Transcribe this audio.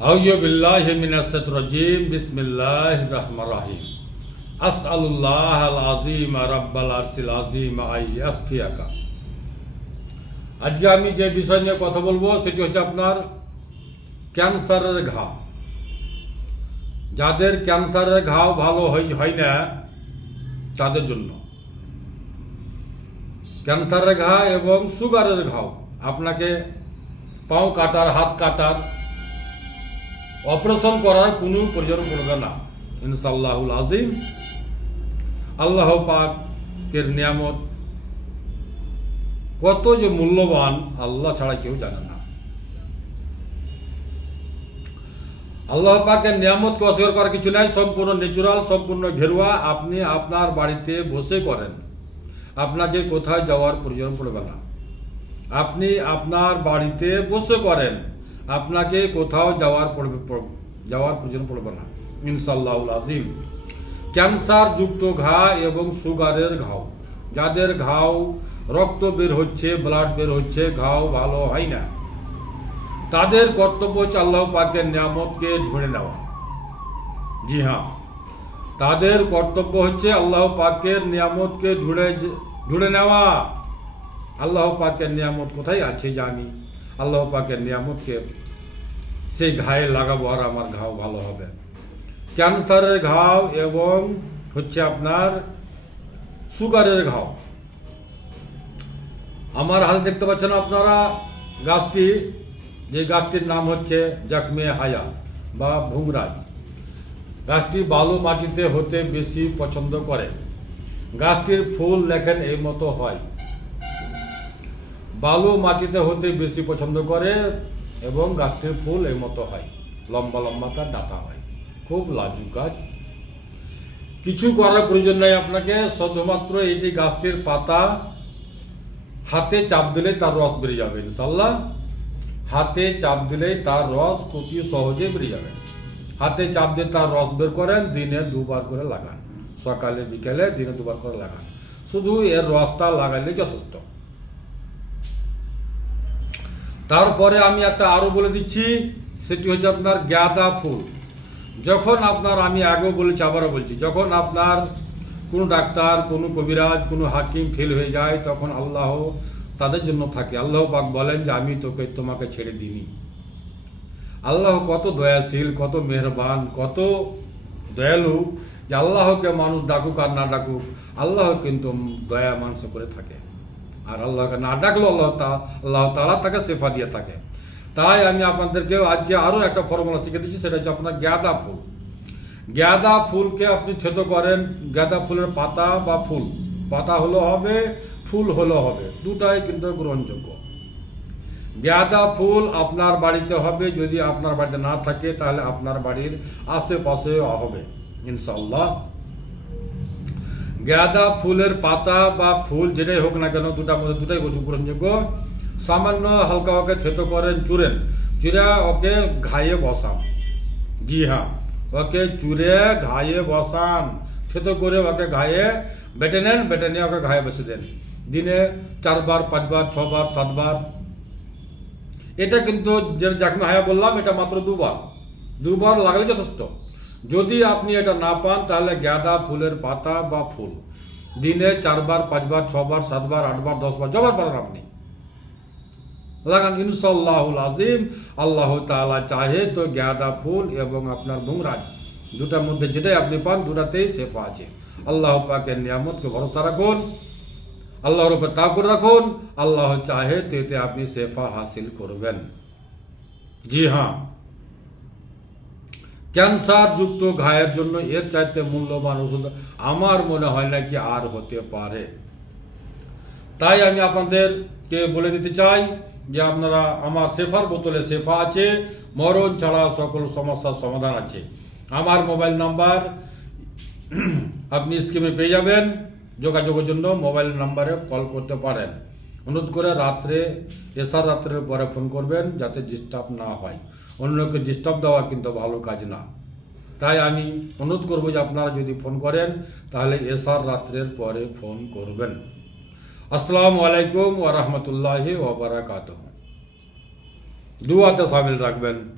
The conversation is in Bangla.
আউযু বিল্লাহি মিনাশ শাইতানির রাজিম বিসমিল্লাহির রহমানির রহিম আসআলুল্লাহাল আযীম রাব্বাল আরশিল আযীম আইয়াসফিয়াকা। আজকে আমি যে বিষয় নিয়ে কথা বলবো সেটি হচ্ছে আপনার ক্যান্সারের ঘাও। যাদের ক্যান্সারের ঘাও ভালো হয় না তাদের জন্য ক্যান্সারের ঘা এবং সুগারের ঘাও, আপনাকে পাও কাটার, হাত কাটার, অপারেশন করার কোনো প্রয়োজন পড়বে না ইনশাআল্লাহুল আযীম। আল্লাহ পাকের নিয়ামত কত যে মূল্যবান আল্লাহ ছাড়া কেউ জানে না। আল্লাহ পাকের নিয়ামতকে অস্বীকার করার কিছু নাই, সম্পূর্ণ ন্যাচুরাল, সম্পূর্ণ ঘেরুয়া। আপনি আপনার বাড়িতে বসে করেন, আপনাকে কোথায় যাওয়ার প্রয়োজন পড়বে না। আপনি আপনার বাড়িতে বসে করেন, আপনাকে কোথাও যাওয়ার প্রয়োজন পড়বে না ইনশাআল্লাহুল আযীম। ক্যান্সার যুক্ত ঘা এবং সুগারের ঘাও, যাদের ঘাও রক্ত বের হচ্ছে, ব্লাড বের হচ্ছে, ঘাও ভালো হয় না, তাদের কর্তব্য হচ্ছে আল্লাহ পাকের নিয়ামতকে ধরে নেওয়া। জি হ্যাঁ, তাদের কর্তব্য হচ্ছে আল্লাহ পাকের নিয়ামতকে ধরে নেওয়া। আল্লাহ পাকের নিয়ামত কোথায় আছে যে আমি আল্লাহ পাকের নিয়ামতকে সেই ঘায়ে লাগাবো আর আমার ঘাও ভালো হবে। ক্যান্সারের ঘাও এবং হচ্ছে আপনার সুগারের ঘাও। আমার হাতে দেখতে পাচ্ছেন আপনারা গাছটি, যে গাছটির নাম হচ্ছে জাকমে হায়া বা ভুংরাজ। গাছটি বালু মাটিতে হতে বেশি পছন্দ করে। গাছটির ফুল দেখেন এই মতো হয়, বালু মাটিতে হতে বেশি পছন্দ করে এবং গাছটির ফুল এই মতো হয়, লম্বা লম্বা তার ডাঁটা হয়, খুব লাজুক গাছ। কিছু করার প্রয়োজন নেই আপনাকে, শুধুমাত্র এটি গাছটির পাতা হাতে চাপ দিলে তার রস বেরিয়ে যাবে ইনশাআল্লাহ। হাতে চাপ দিলে তার রস অতি সহজে বেরিয়ে যাবে। হাতে চাপ দিয়ে তার রস বের করেন, দিনে দুবার করে লাগান, সকালে বিকেলে দিনে দুবার করে লাগান। শুধু এর রসটা লাগাইলে যথেষ্ট। তারপরে আমি একটা আরো বলে দিচ্ছি, সেটি হচ্ছে আপনার গাঁদা ফুল। যখন আপনার, আমি আগেও বলেছি আবারও বলছি, যখন আপনার কোনো ডাক্তার, কোনো কবিরাজ, কোনো হাকিম ফেল হয়ে যায়, তখন আল্লাহ তাদের জন্য থাকে। আল্লাহ পাক বলেন যে আমি তোমাকে ছেড়ে দিইনি। আল্লাহ কত দয়াশীল, কত মেহরবান, কত দয়ালু, যে আল্লাহকে মানুষ ডাকুক আর না ডাকুক, আল্লাহ কিন্তু দয়া মানুষ করে থাকে। আর আল্লাহকে না ডাকলেও আল্লাহ তাআলা তাকে শেফা দিয়ে থাকে। তাই আমি আপনাদেরকে আজকে আরও একটা ফর্মুলা শিখে দিচ্ছি, সেটা হচ্ছে আপনার গাঁদা ফুল। গাঁদা ফুলকে আপনি থেতো করেন, গাঁদা ফুলের পাতা বা ফুল, পাতা হলো হবে, ফুল হলো হবে, দুটাই কিন্তু গ্রহণযোগ্য। গাঁদা ফুল আপনার বাড়িতে হবে, যদি আপনার বাড়িতে না থাকে তাহলে আপনার বাড়ির আশেপাশে হবে ইনশাআল্লাহ। গাঁদা ফুলের পাতা বা ফুল যেটাই হোক না কেন, দুটার মধ্যে দুটাই গ্রহণযোগ্য। সামান্য হালকা ওকে থেতো করেন, চুরে ওকে ঘায়ে বসান। জি হ্যাঁ, ওকে চুরে ঘায়ে বসান, থেতো করে ওকে ঘায়ে বেটে নেন, বেটে নিয়ে ওকে ঘায়ে বসে দেন। দিনে 4 বার, 5 বার, 6 বার, 7 বার। এটা কিন্তু যে জাকমে হায়া বললাম, এটা মাত্র 2 বার লাগালে যথেষ্ট। যদি আপনি এটা না পান তাহলে গাঁদা ফুলের পাতা বা ফুল দিনে 4 বার, 5 বার, 6 বার, 7 বার, 8 বার, 10 বার, যবার পারেন আপনি লাগান ইনশাআল্লাহুল আযীম। আল্লাহ তাআলা চাহে তো গাঁদা ফুল এবং আপনার ভুংরাজ, দুটার মধ্যে যেটাই আপনি পান, দুটাতেই শেফা আছে। আল্লাহ পাকের নিয়ামতকে ভরসা রাখুন, আল্লাহর উপর তাওয়াক্কুল রাখুন। আল্লাহ চাহে তো এতে আপনি শেফা হাসিল করবেন। জি হ্যাঁ, ক্যান্সার যুক্ত ঘায়ের জন্য এর চাইতে মূল্যবান ওষুধ আমার মনে হয় না কি আর হতে পারে। তাই আমি আপনাদেরকে বলে দিতে চাই যে আপনারা, আমার শেফার বোতলে শেফা আছে, মরণ ছাড়া সকল সমস্যার সমাধান আছে। আমার মোবাইল নাম্বার আপনি স্ক্রিনে পেয়ে যাবেন, যোগাযোগের জন্য মোবাইল নাম্বারে কল করতে পারেন। অনুরোধ করে এশার রাত্রের পরে ফোন করবেন, যাতে ডিস্টার্ব না হয়। অন্যকে ডিস্টার্ব দেওয়া কিন্তু ভালো কাজ না। তাই আমি অনুরোধ করবো যে আপনারা যদি ফোন করেন তাহলে এশার রাত্রের পরে ফোন করবেন। আসসালামু আলাইকুম ওয়া রাহমাতুল্লাহি ওয়া বারাকাতুহু। দুয়াতে শামিল রাখবেন।